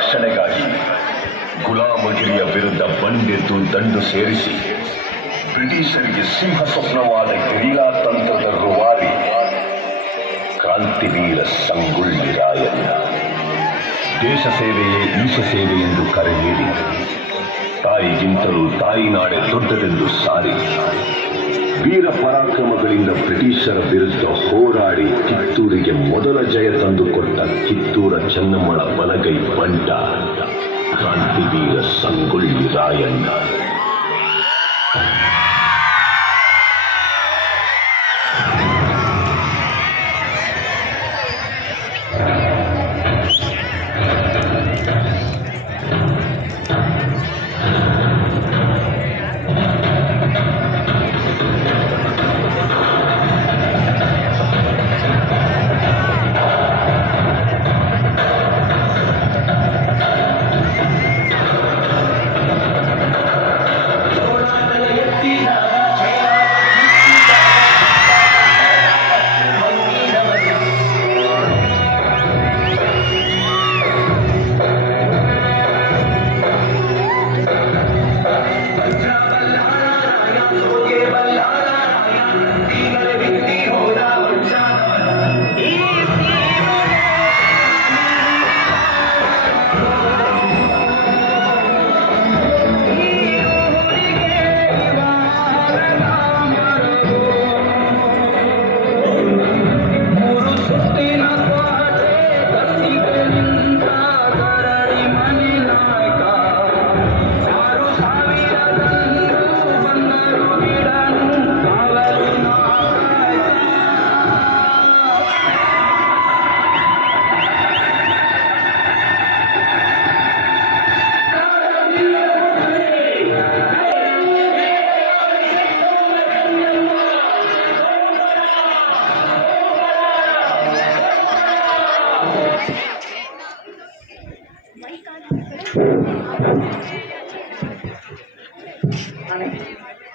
ರಕ್ಷಣೆಗಾಗಿ ಗುಲಾಮಗಿರಿಯ ವಿರುದ್ಧ ಬಂಡೆದ್ದು ದಂಡು ಸೇರಿಸಿ ಬ್ರಿಟಿಷರಿಗೆ ಸಿಂಹ ಸ್ವಪ್ನವಾದ ಗೆರಿಲ್ಲಾ ತಂತ್ರದ ರೂವಾರಿ ಕ್ರಾಂತಿವೀರ ಸಂಗೊಳ್ಳಿ ರಾಯಣ್ಣ ದೇಶ ಸೇವೆಯೇ ಈಶ ಸೇವೆ ಎಂದು ಕರೆ ನೀಡಿ ತಾಯಿಗಿಂತಲೂ ತಾಯಿನಾಡೆ ದೊಡ್ಡದೆಂದು ಸಾರಿ ವೀರ ಪರಾಕ್ರಮಗಳಿಂದ ಬ್ರಿಟಿಷರ ವಿರುದ್ಧ ಹೋರಾಡಿ ಕಿತ್ತೂರಿಗೆ ಮೊದಲ ಜಯ ತಂದುಕೊಟ್ಟ ಕಿತ್ತೂರ ಚೆನ್ನಮ್ಮಳ ಬಲಗೈ ಬಂಟ ಕ್ರಾಂತಿವೀರ ಸಂಗೊಳ್ಳಿ ರಾಯಣ್ಣ.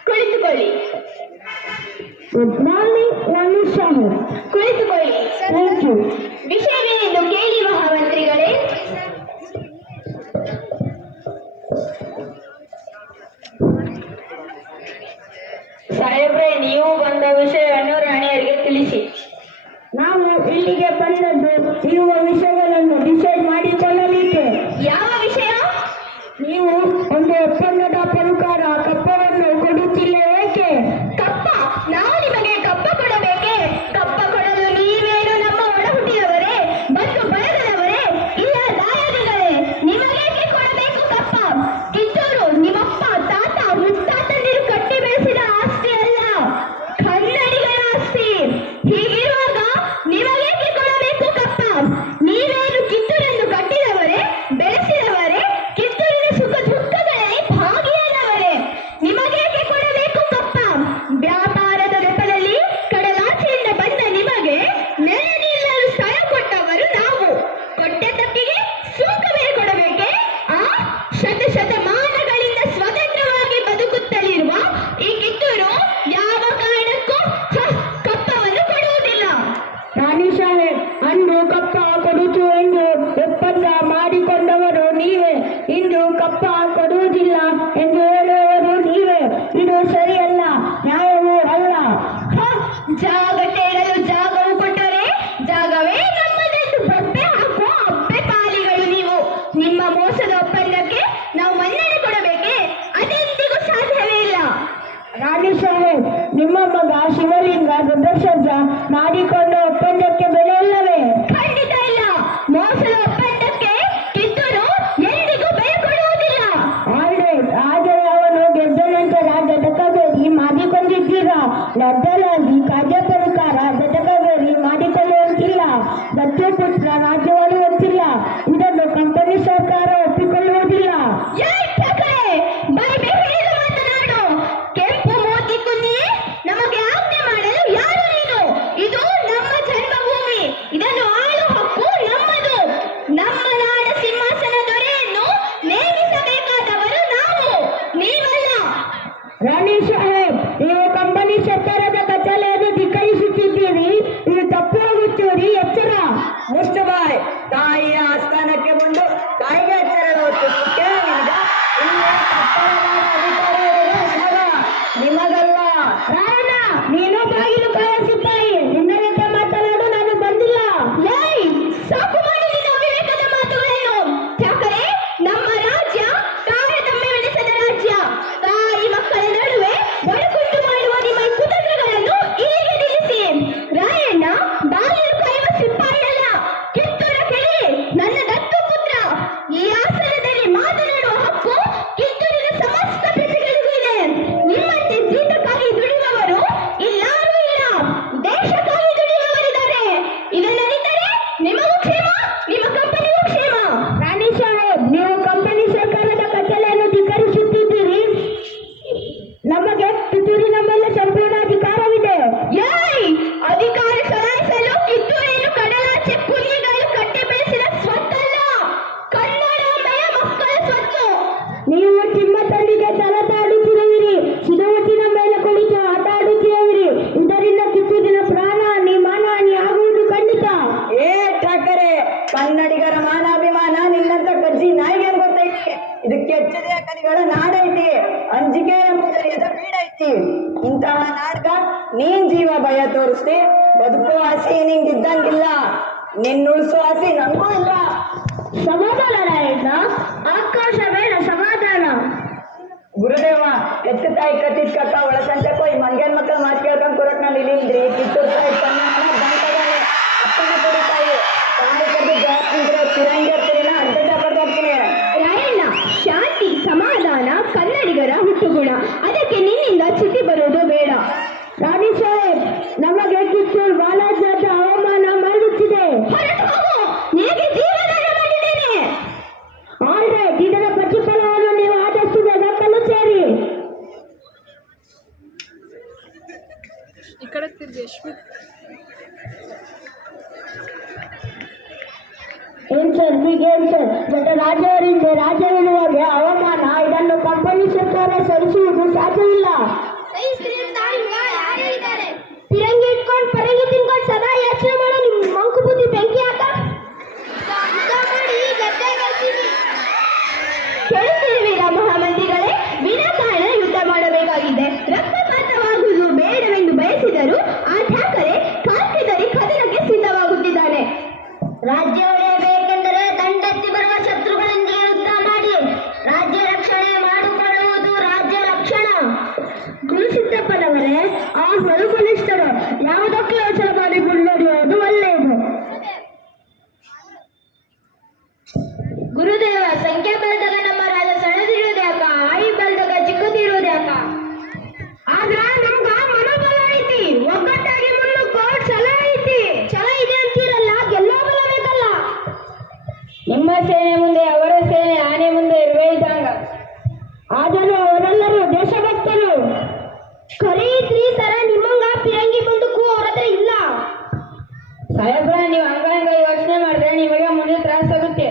ಕುಳಿತುಕೊಳ್ಳಿ. Good morning Rani Saheb. ಕುಳಿತುಕೊಳ್ಳಿ. Thank you. ವಿಷಯವೇನೆಂದು ಕೇಳಿ ಮಹಾಮಂತ್ರಿಗಳೇ. ಸಾಹೇಬ್ರೆ, ನೀವು ಬಂದ ವಿಷಯವನ್ನು ರಾಣಿಯರಿಗೆ ತಿಳಿಸಿ. ನಾವು ಇಲ್ಲಿಗೆ ಬಂದದ್ದು ಇರುವ ವಿಷಯಗಳನ್ನು ಡಿಸೈಡ್ ಮಾಡಿಕೊಳ್ಳಲಿಕ್ಕೆ. ಯಾವ ವಿಷಯ? ನೀವು ಒಂದು ಒಪ್ಪಂದದ ಪ್ರಕಾರ ಕಪ್ಪವನ್ನು ಕೊಡುತ್ತಿಲ್ಲ ಏಕೆ? ಕಪ್ಪ? ನಾವು ನಿಮಗೆ ಕಪ್ಪ ಕೊಡಬೇಕೆ? ಕಪ್ಪ ಕೊಡಲು ನೀವೇನು ನಮ್ಮ ಒಡ ಹುಟ್ಟಿದವರೇ? ಬಂದು ಬಳಗದವರೇ? ಇಲ್ಲ ದಾಯಾದಿಗಳೇ? ನಿಮಗೇಕೆ ಕೊಡಬೇಕು ಕಪ್ಪ? ಕಿತ್ತೂರು ನಿಮ್ಮಪ್ಪ ತಾತ ಮುತ್ತಾತಂದಿರು ಕಟ್ಟಿ ಬೆಳೆಸಿದ ಆಸ್ತಿ ಅಲ್ಲ, ಕನ್ನಡಿಗರ ಆಸ್ತಿ. ಹೀಗಿರುವಾಗ ನಿಮಗೇಕೆ ಕೊಡಬೇಕು ಕಪ್ಪ? ನೀವೇನು ಕಿತ್ತೂರನ್ನು ಕಟ್ಟಿದವರೇ, ಬೆಳೆಸಿದವರೇ, ಕಿತ್ತೂರಿನ ಸುಖ ದುಃಖಗಳಲ್ಲಿ ಭಾಗಿಯಾದವರೇ? ನಿಮಗೇಕೆ ಕೊಡಬೇಕು ಕಪ್ಪ? ವ್ಯಾಪಾರದ ನೆಪದಲ್ಲಿ ಕಡಲಾಚೆಯಿಂದ ಬಂದ ನಿಮಗೆ ನೆಲೆ ನಿಲ್ಲಲು ಸ್ಥಳ ಕೊಟ್ಟವರು ನಾವು. ಕೊಟ್ಟ ತಪ್ಪಿಗೆ ಸುಂಕವೇ ಕೊಡಬೇಕೆ? ಆ ಶತಮಾನಗಳಿಂದ ಸ್ವತಂತ್ರವಾಗಿ ಬದುಕುತ್ತಲಿರುವ ಈ ಕಿತ್ತೂರು ಯಾವ ಕಾರಣಕ್ಕೂ ಕಪ್ಪವನ್ನು ಕೊಡುವುದಿಲ್ಲ. ರಾಣಿ ಸಾಹೇಬ್, ಅಂದು ಕಪ್ಪ ಕೊಡುತ್ತು ಎಂದು ಒಪ್ಪಂದ ಮಾಡಿಕೊಂಡವರು ನೀವೇ, ಇಂದು ಕಪ್ಪ ಕೊಡುವುದಿಲ್ಲ ಎಂದು ಹೇಳುವವರು ನೀವೇ. ಇದು ಸರಿಯಲ್ಲ, ನ್ಯಾಯವೂ ಅಲ್ಲ. ಜಾಗ ತೇಡಲು ಜಾಗವು ಕೊಟ್ಟರೆ ಜಾಗವೇ ನಮ್ಮದೆಂದು ಬೊಬ್ಬೆ ಹಾಕುವ ಅಬ್ಬೆ ಪಾಲಿಗಳು ನೀವು. ನಿಮ್ಮ ಮೋಸದ ಒಪ್ಪಂದಕ್ಕೆ ನಾವು ಮನ್ನಣೆ ಕೊಡಬೇಕೆ? ಅದೆಂದಿಗೂ ಸಾಧ್ಯವೇ ಇಲ್ಲ. ರಾಣಿ ಸಾಹೇಬ್, ನಿಮ್ಮ ಮಗ ಶಿವಲಿಂಗ ದೊಡ್ಡ ಮಾಡಿಕೊಂಡ ಒಪ್ಪಂದಕ್ಕೆ ಬೆಲೆ ಇಲ್ಲವೇ? ಖಂಡಿತ ಇಲ್ಲ. ಮೋಸದ ಒಪ್ಪಂದಕ್ಕೆ ಕಿತ್ತೂರು ಎಂದಿಗೂ ಬೆಲೆ ಕೊಡುವುದಿಲ್ಲ. ಆದರೆ ಅವನು ಗೆದ್ದ ನಂತರ ಜಟಕಬೇರಿ ಮಾಡಿಕೊಂಡಿದ್ದೀರಾ? ಲಡ್ಡಲಾಗಿ ಕಾರ್ಯ ಪ್ರಕಾರ ಜಟಕಬೇರಿ ಮಾಡಿಕೊಳ್ಳುವಂತಿಲ್ಲ. ದತ್ತುಪುತ್ರ ರಾಜ್ಯವಾಳುವಂತಿಲ್ಲ. ಇದನ್ನು ಕಂಪನಿ ಸರ್ಕಾರ ಒಪ್ಪಿಕೊಳ್ಳುವುದಿಲ್ಲ. ಕೆಂಪು ಮೋತಿ ಕುನ್ನಿಯೇ, ನಮಗೆ ಆಜ್ಞೆ ಮಾಡಲು ಯಾರು ನೀನು? ಇದು ನಮ್ಮ ಜನ್ಮಭೂಮಿ. ಇದನ್ನು ಆಳುವ ಹಕ್ಕು ನಮ್ಮದು. ನಮ್ಮ ನಾಡ ಸಿಂಹಾಸನ ದೊರೆಯನ್ನು ನೇಮಿಸಬೇಕಾದವರು ನಾವು, ನೀವಲ್ಲ. ರಾಣಿ ಸಾಹೇಬ್, ನೀವು ಕಂಪನಿ ಸರ್ಕಾರದ ಕಚೇರಿಯನ್ನು ಕನ್ನಡಿಗರ ಮಾನಾಭಿಮಾನ ನಿನ್ನಂತ ಕಜ್ಜಿ ನಾಯಿಗೆ ಗೊತ್ತೈತಿ. ಇದು ಕೆಚ್ಚದೆಯ ಕಲಿಗಳ ನಾಡೈತಿ, ಅಂಜಿಕೆ ಎಂಬುದರ ಎದ ಬೀಡೈತಿ. ಇಂತಹ ನಾಡ್ಗ ನೀನ್ ಜೀವ ಭಯ ತೋರಿಸ್ತಿ, ಬದುಕೋ ಆಸೆ ನಿಂಗಿದ್ದಂಗಿಲ್ಲ, ನಿನ್ನುಳಿಸೋ ಆಸೆ ನಂಗೂ ಇಲ್ಲ. ಸಮಾಧಾನ ರಾಯಣ್ಣ, ಆಕ್ರೋಶ ಬೇಡ, ಸಮಾಧಾನ. ಗುರುದೇವ, ಎತ್ತ ತಾಯಿ ಕತ್ತಿದ ಕಕ್ಕ ಒಳಸಂಚಕ್ ಹೋಯ್ ಮಂಗೇನ್ ಮಕ್ಕಳ ಮಾತು ಕೇಳ್ಕೊಂಡ್ ಕೊರಕ್ ನಾನು ಇಲ್ಲಿಂದ್ರಿ ಕಿತ್ತೂರ್ ತಾಯಿ ತನ್ನ ಬಂಕದಾನೆ ಅಪ್ಪನ ಕೊಡಿ ತಾಯಿ ತಾಯಿ ಕದ್ದು ಜಾಸ್ತಿ ನಿಂತ್ರೆ ತಿರಂಗಿ ಹತ್ತಿರಿನ ಅಡ್ಡ ಬರ್ದಾಗ್ತೀನಿ. ರಾಯಣ್ಣ, ಶಾಂತಿ ಸಮಾಧಾನ ಕನ್ನಡಿಗರ ಹುಟ್ಟುಗುಣ, ಅದಕ್ಕೆ ನಿನ್ನಿಂದ ಚಿತಿ ಬರೋದು ಬೇಡ. ರಾಣಿ ಸಾಹೇಬ್, ನಮಗೆ ಕಿತ್ತೂರು ಬಾಲಾಜಾದ ಅವಮಾನ ಮಾಡುತ್ತಿದೆ. ನಿನಗೆ ಜೀವದಾನ ಮಾಡಿದ್ದೇನೆ. ಆಲ್ರೈಟ್, ಇದರ ಪ್ರತಿಫಲವನ್ನು ನೀವು ಆದಷ್ಟು ಬೇಗ ಕಲ್ಲು ಸೇರಿ. ಈ ಕಡೆ ತಿರ್ಗಿ ಯಶ್ಮಿತ್. ಏನ್ ಸರ್, ಹೀಗೇನ್ ಸರ್? ಬಟ್ ರಾಜ್ಯವರಿಂದ ರಾಜ್ಯವಿರುವಾಗ ಅವಮಾನ, ಇದನ್ನು ಕಂಪನಿ ಸರ್ಕಾರ ಸಹಿಸುವುದು ಸಾಧ್ಯವಿಲ್ಲ. ತಿರಂಗಿ ಇಟ್ಕೊಂಡು ಪರಂಗಿ ತಿನ್ಕೊಂಡು ಸದಾ ಯೋಚನೆ ಮಾಡೋ ನಿಮ್ ಮಂಕು ಬುದ್ಧಿ ಬೆಂಕಿ ಹಾಕ. ಕೇಳುತ್ತಿರುವಿರ ಮಹಾಮಂತ್ರಿಗಳೇ, ವಿನಾಕಾರಣ ಯುದ್ಧ ಮಾಡಬೇಕಾಗಿದೆ. ರಕ್ತಪಾತವಾಗುವುದು ಬೇಡವೆಂದು ಬಯಸಿದರು ಆ ಠಾಕರೆ ಕಾರ್ತಿಕರಿ ಕದನಕ್ಕೆ ಸಿದ್ಧವಾಗುತ್ತಿದ್ದಾನೆ. ರಾಜ್ಯ ಉಳಿಯಬೇಕೆಂದರೆ ದಂಡೆತ್ತಿ ಬರುವ ಶತ್ರುಗಳೊಂದಿಗೆ ಯುದ್ಧ ಮಾಡಿ ರಾಜ್ಯ ರಕ್ಷಣೆ ಮಾಡಿಕೊಳ್ಳುವುದು ರಾಜ್ಯ ರಕ್ಷಣ. ಗುರುಸಿದ್ದಪ್ಪನವರೇ, ಆ ಹೊರಗುಲಿಷ್ಟರು ಯಾವುದಕ್ಕೆ ಯೋಚನೆ ಮಾಡಿ ಮುನ್ನಡೆಯುವುದು ಒಳ್ಳೆಯದು. ಗುರುದೇವ, ಸಂಖ್ಯೆ ಬಲ್ದಾಗ ನಮ್ಮ ರಾಜ ಸಣ್ಣದಿರುವುದು ಯಾಕ, ಆಯಿ ಬಲ್ದಾಗ ಚಿಕ್ಕದಿರುವುದು ಯಾಕ? ಆದ್ರ ನಮ್ಗ ಮನೋಬಲ ಐತಿ, ಒಗ್ಗಟ್ಟಾಗಿ ಮುನ್ನುಗ್ಗೋ ಛಲ ಐತಿ. ಛಲ ಇದೆ ಅಂತೀರಲ್ಲ, ಗೆಲ್ಲೋ ಬಲ ಬೇಕಲ್ಲ. ನಿಮ್ಮ ಸೇನೆ ಮುಂದೆ ಅವರ ಸೇನೆ ಆನೆ ಮುಂದೆ ಇರುವೆ ಇದ್ದಂಗ. ಆದರೂ ಅವರೆಲ್ಲರೂ ದೇಶಭಕ್ತರು. ಖರೀದ್ರಿ ಸರ, ನಿಮ್ಮಂಗ ಪಿರಂಗಿ ಬಂದಕ್ಕೂ ಅವ್ರ ಹತ್ರ ಇಲ್ಲ. ಸಾಹೇಬ್ರ, ನೀವು ಹಂಗ ಯೋಚನೆ ಮಾಡಿದ್ರೆ ನಿಮಗೆ ಮುಂದೆ ತ್ರಾಸಾಗುತ್ತೆ.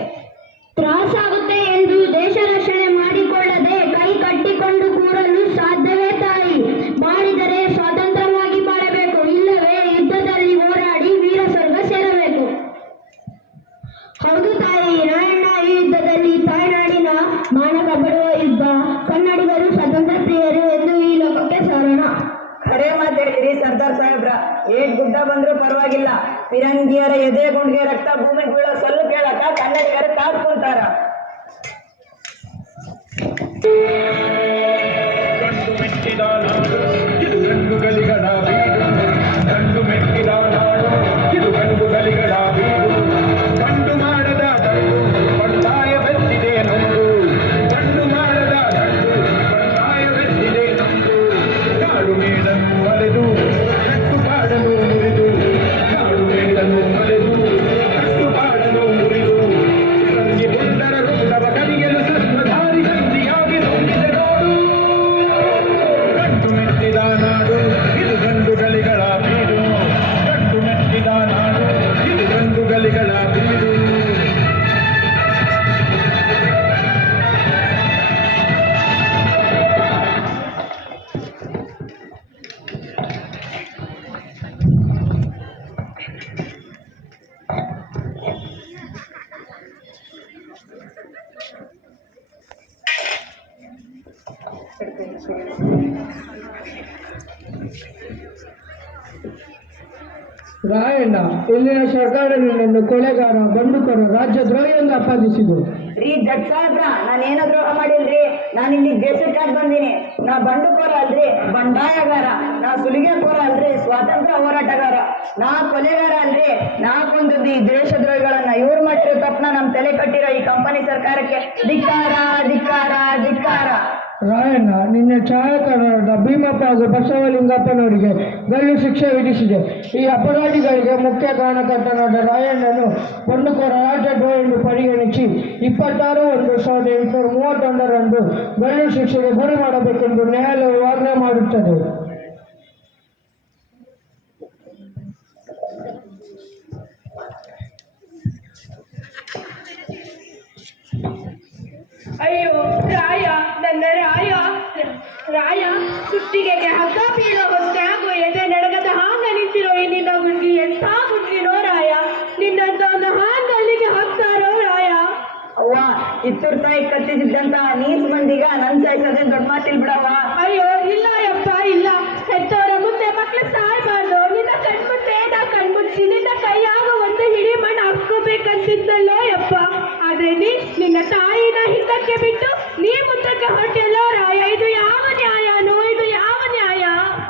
ತ್ರಾಸಾಗುತ್ತೆ ಎಂದು ದೇಶ ರಕ್ಷಣೆ ಮಾಡಿಕೊಳ್ಳದೆ ಕೈ ಕಟ್ಟಿಕೊಂಡು ಕೂರಲು ಸಾಧ್ಯವೇ ತಾಯಿ? ಮಾಡಿದರೆ ಸ್ವತಂತ್ರವಾಗಿ ಬಾಳಬೇಕು, ಇಲ್ಲವೇ ಯುದ್ಧದಲ್ಲಿ ಹೋರಾಡಿ ವೀರ ಸ್ವರ್ಗ ಸೇರಬೇಕು. ಹೌದು ತಾಯಿ ರಾಯಣ್ಣ, ಈ ಯುದ್ಧದಲ್ಲಿ ತಾಯ್ನಾಡಿನ ಮಾನಕ ಪಡುವ ಯುದ್ಧ. ಕನ್ನಡಿಗರು ಸ್ವತಂತ್ರ ಪ್ರಿಯರು ಎಂದು ಈ ಲೋಕಕ್ಕೆ ಸಾರೋಣ. ಖರೆ ಮಾತು ಹೇಳಿರಿ ಸರ್ದಾರ್ ಸಾಹೇಬ್ರ. ಏಟ್ ಗುಡ್ಡ ಬಂದ್ರೂ ಪರವಾಗಿಲ್ಲ, ಪಿರಂಗಿಯರ ಎದೆ ಗುಂಡ್ಗೆ ರಕ್ತ ಭೂಮಿಗೆ ಬೀಳೋ ಸಲ್ಲು ಕೇಳಕ ಕನ್ನಡಿಗರು ಕಾದ್ ಕುಂತಾರ. ಗಂಡು ಮೆಟ್ಟಿದ ನಾಡು ಇದು ಗಂಡುಗಳಿಗಳ ಬೀಡು, ಗಂಡು ಮೆಟ್ಟಿದ ನಾಡು ಇದು ಗಂಡುಗಳಿಗಳ ಬೀಡು. ಗಂಡು ಮಾಡದ ದಂಡು ಬಂಡಾಯವೆತ್ತಿದೆ ನೊಂದು, ಗಂಡು ಮಾಡದ ದಂಡು ಬಂಡಾಯವೆತ್ತಿದೆ ನೊಂದು. ಕಾಡು ಮೇಡನ್ನು ಅಲೆದು ಕಟ್ಟು ಕಾಡಲು ಮುರಿದು, ಕಾಡು ಮೇಡನ್ನು ಅಲೆದು ಕಟ್ಟು ಕಾಡಲು ಮುರಿದು, ಸಂಗಿ ಬಂದರ ರುಂಡವ ಕಲಿಯಲು ಸತ್ವಧಾರಿ ಸಂಧಿಯಾಗಿ ನುಂಗಿದೆ ನೋಡು. ಗಂಡು ಮೆಟ್ಟಿದ ನಾಡು ಇದು ಗಂಡುಗಳಿಗಳ ಬೀಡು, ಗಂಡು ಮೆಟ್ಟಿದ ನಾಡು ಇದು ಗಂಡುಗಳಿಗಳ ಬೀಡು. ರಾಯಣ್ಣ, ಇಲ್ಲಿನ ಸರ್ಕಾರ ನಿನ್ನನ್ನು ಕೊಲೆಗಾರ, ಬಂಡುಕೋರ, ರಾಜ್ಯದ್ರೋಹಿ ಎಂದು ಆಪಾದಿಸಿತು. ರೀ ಜಡ್ ಸಾಹೇಬ್ರ, ನಾನು ಏನೋ ದ್ರೋಹ ಮಾಡಿಲ್ರಿ. ನಾನು ಇಲ್ಲಿ ದೇಶಕ್ಕಾಗಿ ಬಂದೀನಿ. ನಾ ಬಂಡುಕೋರ ಅಲ್ರಿ, ಬಂಡಾಯಗಾರ. ನಾ ಸುಲಿಗೆಕೋರ ಅಲ್ರಿ, ಸ್ವಾತಂತ್ರ್ಯ ಹೋರಾಟಗಾರ. ನಾ ಕೊಲೆಗಾರ ಅಲ್ರಿ, ನಾ ಕೊಂದದ್ದು ಈ ದೇಶದ್ರೋಹಿಗಳನ್ನ. ಇವ್ರು ಮಾಡಿರೋ ತಪ್ಪನ ನಮ್ ತಲೆ ಕಟ್ಟಿರೋ ಈ ಕಂಪನಿ ಸರ್ಕಾರಕ್ಕೆ ಧಿಕ್ಕಾರ, ಧಿಕ್ಕಾರ, ಧಿಕ್ಕಾರ. ರಾಯಣ್ಣ, ನಿನ್ನೆ ಛಾಯಾಕಾರರಾದ ಭೀಮಪ್ಪ ಹಾಗೂ ಬಸವಲಿಂಗಪ್ಪನವರಿಗೆ ಗಲ್ಲು ಶಿಕ್ಷೆ ವಿಧಿಸಿದೆ. ಈ ಅಪರಾಧಿಗಳಿಗೆ ಮುಖ್ಯ ಕಾರಣಕರ್ತನಾದ ರಾಯಣ್ಣನು ಬಂಡುಕೋರ, ರಾಜ್ಯದ್ರೋಹ ಎಂದು ಪರಿಗಣಿಸಿ 26/1/1831 ಗಲ್ಲು ಶಿಕ್ಷೆಗೆ ಗುರಿ ಮಾಡಬೇಕೆಂದು ನ್ಯಾಯಾಲಯವು ಆಜ್ಞೆ ಮಾಡುತ್ತದೆ. ಅಯ್ಯೋ ರಾಯ, ನನ್ನ ರಾಯ, ರಾಯ ಸುತ್ತಿಗೆಗೆ ಹಗ್ಗ ಬೀಳೋ ಹೊತ್ತಾಗು ಎದೆ ನಡಗದ ಹಾಂಗ ನಿಂತಿರೋ ಈ ನಿನ್ನ ಗುಂಡಿ ಎಂಥ ಗುಂಡಿನೋ ರಾಯ. ನಿನ್ನಂತ ಒಂದು ಹಾಂಗ ಅಲ್ಲಿಗೆ ಹಾಕ್ತಾರೋ ಕಿತ್ತೂರ್ ತಾಯಿ ಕತ್ತಿದ್ದಂತ ನೀಸ್ ಮಂದಿಗ ನನ್ ಸಾಯಿಸೋದೇ ದೊಡ್ಡ ಮಾತಿಲ್ ಬಿಡವ್ವ. ಅಯ್ಯೋ ಇಲ್ಲ ಯಪ್ಪ ಇಲ್ಲ, ಹೆತ್ತವರ ಮುಂದೆ ಮಕ್ಳು ಸಾಯ್ಬಾರ್ದು. ನಿನ್ನ ಕಣ್ಮುಂದೆ ನಾ ಕಣ್ಮುಚ್ಚಿ ನಿನ್ನ ಕೈಯಾಗ ಒಂದು ಹಿಡಿ ಮಣ್ಣು ಹಾಕ್ಕೋಬೇಕಂತಿದ್ದಲ್ಲೋ ಯಪ್ಪ. ಆದ್ರೆ ನಿನ್ನ ತಾಯಿನ ಹಿಂದಕ್ಕೆ ಬಿಟ್ಟು ನೀ ಮುಂದಕ್ಕೆ ಹೊರಟೆಲ್ಲೋ ರಾಯ. ಇದು ಯಾವ ನ್ಯಾಯನೋ, ಇದು ಯಾವ ನ್ಯಾಯ?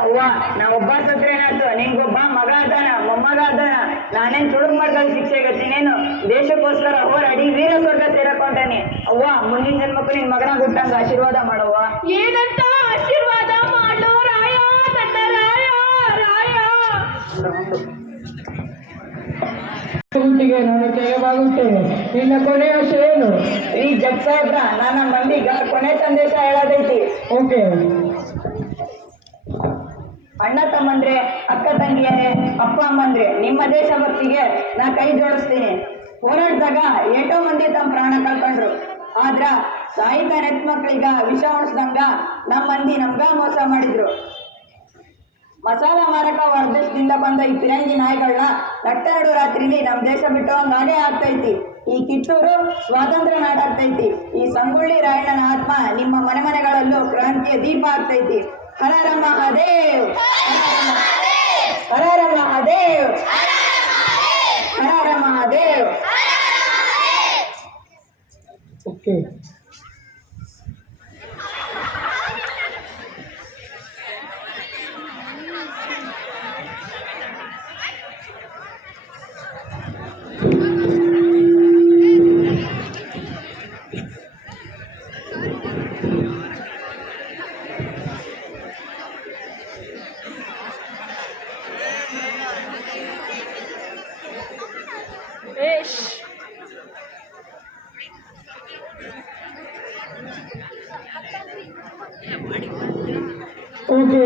ಅವ್ವ ನಾ ಒಬ್ಬ ಸತ್ರೇನಾಯ್ತು, ನಿಂಗೊಬ್ಬ ಮಗ ಅದಾನ ಮೊಮ್ಮಗ ಅದಾನ. ನಾನೇನ್ ತುಡುಗ್ ಮಾಡ್ದಾಗ ಶಿಕ್ಷೆ ಗತ್ತಿನೇನು? ದೇಶಕ್ಕೋಸ್ಕರ ಹೋರಾಡಿ ವೀರ ಸ್ವರ್ಗ ಸೇರಕೊಂಡೇನಿ. ಅವ್ವ ಮುಂದಿನ ಜನ್ಮಕ್ಕೂ ನಿನ್ ಮಗನ ಹುಟ್ಟಂಗ ಆಶೀರ್ವಾದ ಮಾಡವ್ವ. ಏನಂತ ಆಶೀರ್ವಾದ ಮಾಡೋ ರಾಯ, ನನ್ನ ರಾಯ ರಾಯ. ಗುಂಡಿಗೆ ನಾನು ತೆಗೆವಾಗುತ್ತೇನೆ. ನಿನ್ನ ಕೊನೆಯ ಆಸೆ ಏನು? ಈ ಜಗ್ ಸಾಹೇಬ್ರ ನನ್ನ ಮಂದಿಗ ಕೊನೆ ಸಂದೇಶ ಹೇಳೋದೈತಿ. ಓಕೆ. ಅಣ್ಣ ತಮ್ಮಂದ್ರೆ, ಅಕ್ಕ ತಂಗಿಯರೇ, ಅಪ್ಪ ಅಮ್ಮಂದ್ರೆ, ನಿಮ್ಮ ದೇಶಭಕ್ತಿಗೆ ನಾ ಕೈ ಜೋಡಿಸ್ತೀನಿ. ಹೋರಾಟದಾಗ ಏಟೋ ಮಂದಿ ತಮ್ಮ ಪ್ರಾಣ ಕಳ್ಕೊಂಡ್ರು. ಆದ್ರ ಸಾಯಿತ ನೆತ್ ಮಕ್ಕಳಿಗ ವಿಷ ಉಣಿಸ್ದಂಗ ನಮ್ಮ ಮಂದಿ ನಮ್ಗ ಮೋಸ ಮಾಡಿದ್ರು. ಮಸಾಲ ಮಾರಕ ಹೊರದೇಶದಿಂದ ಬಂದ ಈ ಫಿರಂಗಿ ನಾಯಿಗಳನ್ನ ನಟ್ಟೆರಡು ರಾತ್ರಿಲಿ ನಮ್ಮ ದೇಶ ಬಿಟ್ಟು ಹಂಗಾಗೆ ಆಗ್ತೈತಿ. ಈ ಕಿತ್ತೂರು ಸ್ವಾತಂತ್ರ್ಯ ನಾಡಾಗ್ತೈತಿ. ಈ ಸಂಗೊಳ್ಳಿ ರಾಯಣ್ಣನ ಆತ್ಮ ನಿಮ್ಮ ಮನೆ ಮನೆಗಳಲ್ಲೂ ಕ್ರಾಂತಿಯ ದೀಪ ಆಗ್ತೈತಿ. ಹರ ಹರ ಮಹಾದೇವ್, ಹರ ಹರ ಮಹಾದೇವ್, ಹರ ಹರ ಮಹಾದೇವ್. ಓಕೆ. ಓಕೆ.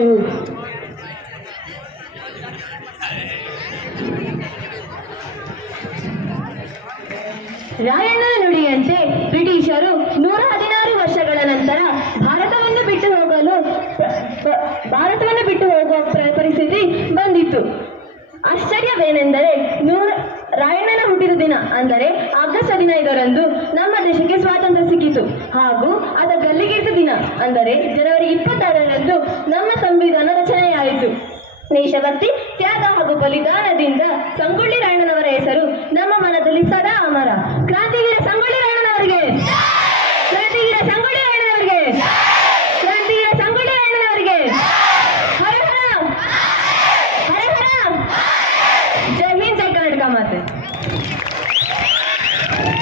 ರಾಯಣ್ಣನ ನುಡಿಯಂತೆ ಬ್ರಿಟಿಷರು 116 ವರ್ಷಗಳ ನಂತರ ಭಾರತವನ್ನು ಬಿಟ್ಟು ಹೋಗುವ ಪರಿಸ್ಥಿತಿ ಬಂದಿತ್ತು. ಆಶ್ಚರ್ಯವೇನೆಂದರೆ ರಾಯಣ್ಣನ ಹುಟ್ಟಿದ ದಿನ ಅಂದರೆ ಆಗಸ್ಟ್ 15ರಂದು ನಮ್ಮ ದೇಶಕ್ಕೆ ಸ್ವಾತಂತ್ರ್ಯ ಸಿಕ್ಕಿತು. ಹಾಗೂ ಅದ ಗಲ್ಲಿಗೇರಿದ ದಿನ ಅಂದರೆ ಜನವರಿ 26ರಂದು ನಮ್ಮ ಸಂವಿಧಾನ ರಚನೆಯಾಯಿತು. ದೇಶಭಕ್ತಿ, ತ್ಯಾಗ ಹಾಗೂ ಬಲಿದಾನದಿಂದ ಸಂಗೊಳ್ಳಿ ರಾಯಣ್ಣನವರ ಹೆಸರು ನಮ್ಮ ಮನದಲ್ಲಿ ಸದಾ ಅಮರ. ಕ್ರಾಂತಿವೀರ ಸಂಗೊಳ್ಳಿ ರಾಯಣ್ಣ